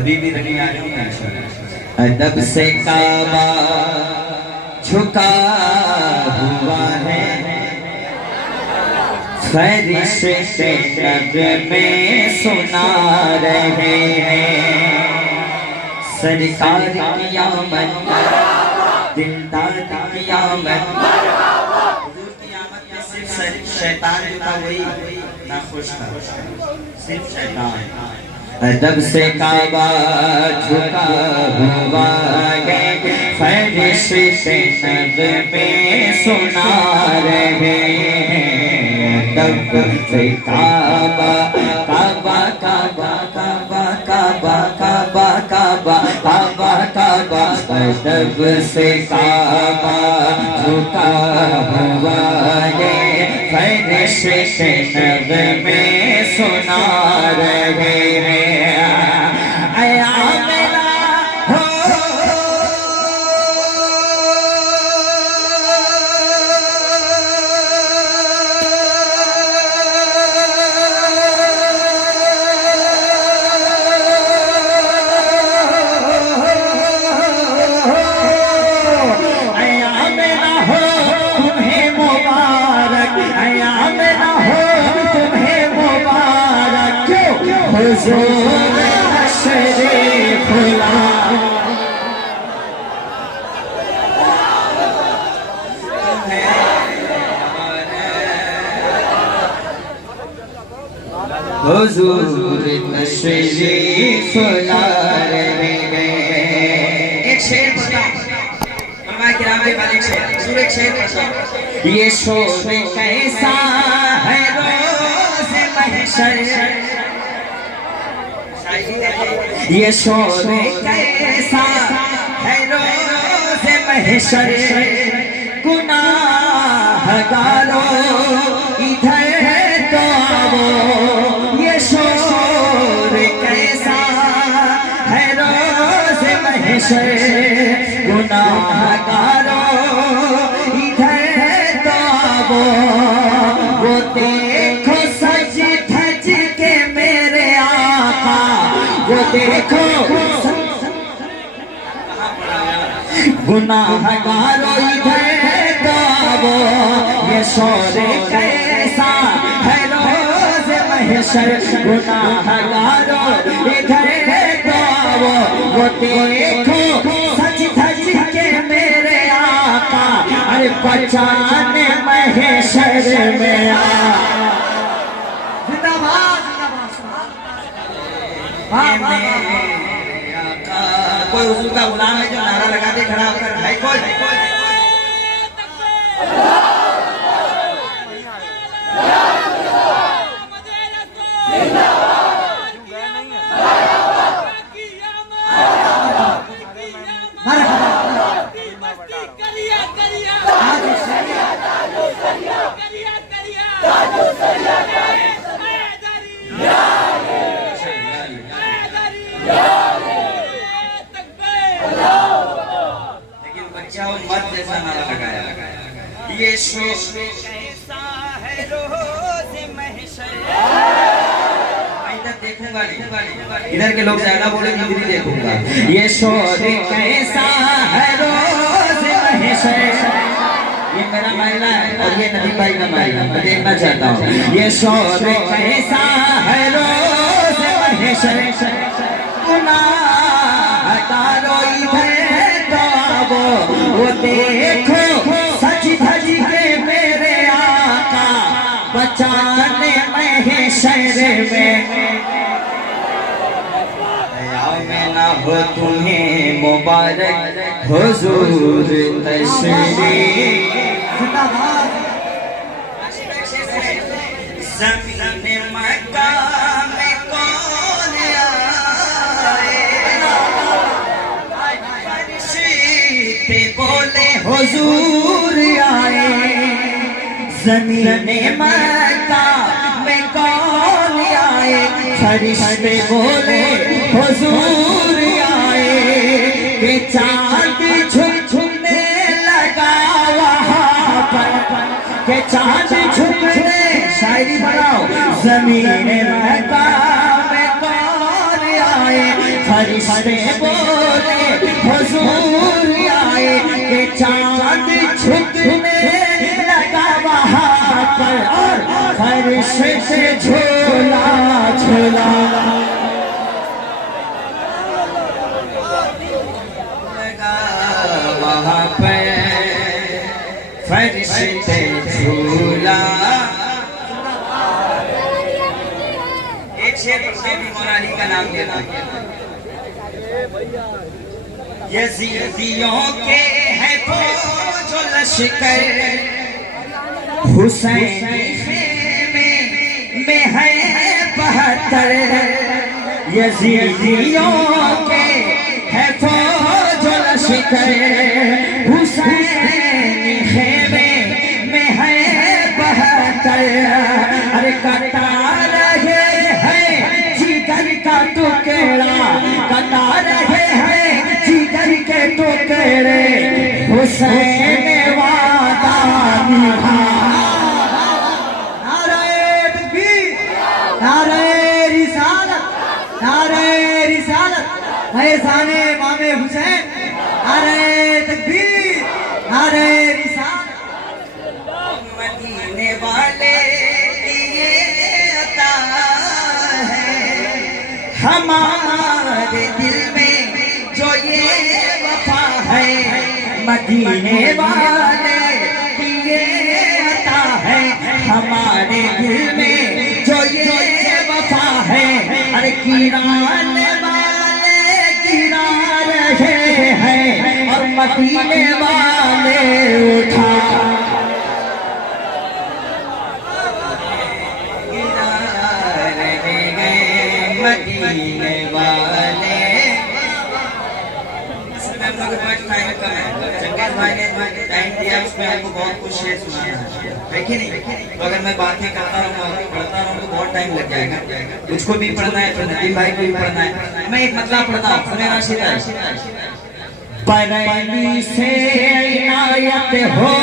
अभी भी नहीं आ रही है। अदब से काबा झुका हुआ है, फरिश्ते नग़्मे सुना रहे हैं। सरकार क़यामत दिलदार क़यामत, सिर्फ शैतान जो था वही नाखुश था, सिर्फ शैतान। अदब से काबा झुका हुआ है, फरिश्ते नग़्मे सुना रहे हैं। अदब से काबा काबा काबा काबा काबा काबा काबा काबा काबा, अदब से काबा झुका हुआ है, फरिश्ते नग़्मे सुना रहे हैं। हुजूर तशरीफ ला रहे हैं। एक शेर बताओ, फरमाए किराम के मालिक शेर, सूरह शेर बताओ। ये शोर कैसा है रोज़ महशर, ये शोर कैसा है रोज़ महशर, गुनाहगारों इधर तो आओ। ये शोर कैसा है रोज़ महशर, गुनाहगारों इधर तो आओ। वो देखो सज धज के मेरे आका, वो देखो गुनाहगारों इधर तो आओ। ये शोर कैसा है रोज़ महशर, गुनाहगारों इधर तो आओ। वो देखो सज धज के मेरे आका, अरे बचाने महशर में आ। जिंदाबाद जिंदाबाद। कोई हुजूर का गुलाम है जो नारा लगाते खड़ा होकर भाई कोई मत जैसा नारा लगाया। ये शोर कैसा है रोज़ महशर, इधर देखूंगा नहीं, इधर के लोग ज्यादा बोलेंगे, इधर ही देखूंगा। ये शोर कैसा है रोज़ महशर, ये मेरा मायना है और ये नबी भाई का मायना, मैं देखना चाहता हूँ। ये शोर कैसा है रोज़ महशर, गुनाहगारों इधर तो आओ। वो देखो सज धज के मेरे आका, बचाने महशर में। में ना हो तुम्हें मुबारक हुजूर तशरीफ। ज़मीन मक्का में कौन आए, फरिश्ते बोले हुजूर आए। ज़मीन मक्का में कौन आए, फरिश्ते बोले हुजूर आए। के चाँद झुकने लगा वहाँ पर, के चाँद झुकने, शायरी बनाओ। ज़मीन मक्का में कौन आए, आए, फरिश्ते बोले हुजूर आए, कि चांद छुपने लगा वहाँ पर और फरिश्ते झूला झूला वहाँ पर फरिश्ते झूला। एक शेर मौलानी का नाम लेना, यजीदियों के है तो जो लश्कर, हुसैन में है 72, यजीदियों के है फौज लश्कर, हुसैन में है 72। अरे कतार रहे हैं जिगर का टुकड़ा, कतार रहे हैं जिगर के टुकड़े, हुसैन वादा निभा। नारे तकबीर, नारे रिसालत, नारे रिसालत, फैज़ाने इमामे हुसैन, नारे तकबीर, नारे रिसालत। मदीने वाले ये अता है, हमारे दिल में जो ये वफा है, मदीने वाले की ये अता है, हमारे दिल में जो ये वफा है। अरे किरान वाले गिरा रहे हैं और मदीने वाले उठा। मदीने वाले। इसमें हम लोग बहुत टाइम कम है, जंगल भाई ने टाइम दिया, उसमें आपको बहुत कुछ शेयर सुनाना है कि नहीं? तो अगर मैं बातें करता रहूँगा पढ़ता रहूँ तो बहुत टाइम लग जाएगा। उसको भी पढ़ना है, फिर नदीम भाई को भी पढ़ना है। मैं एक मतलब पढ़ता हूँ, सुने राशिद बरैनी से इनायत हो।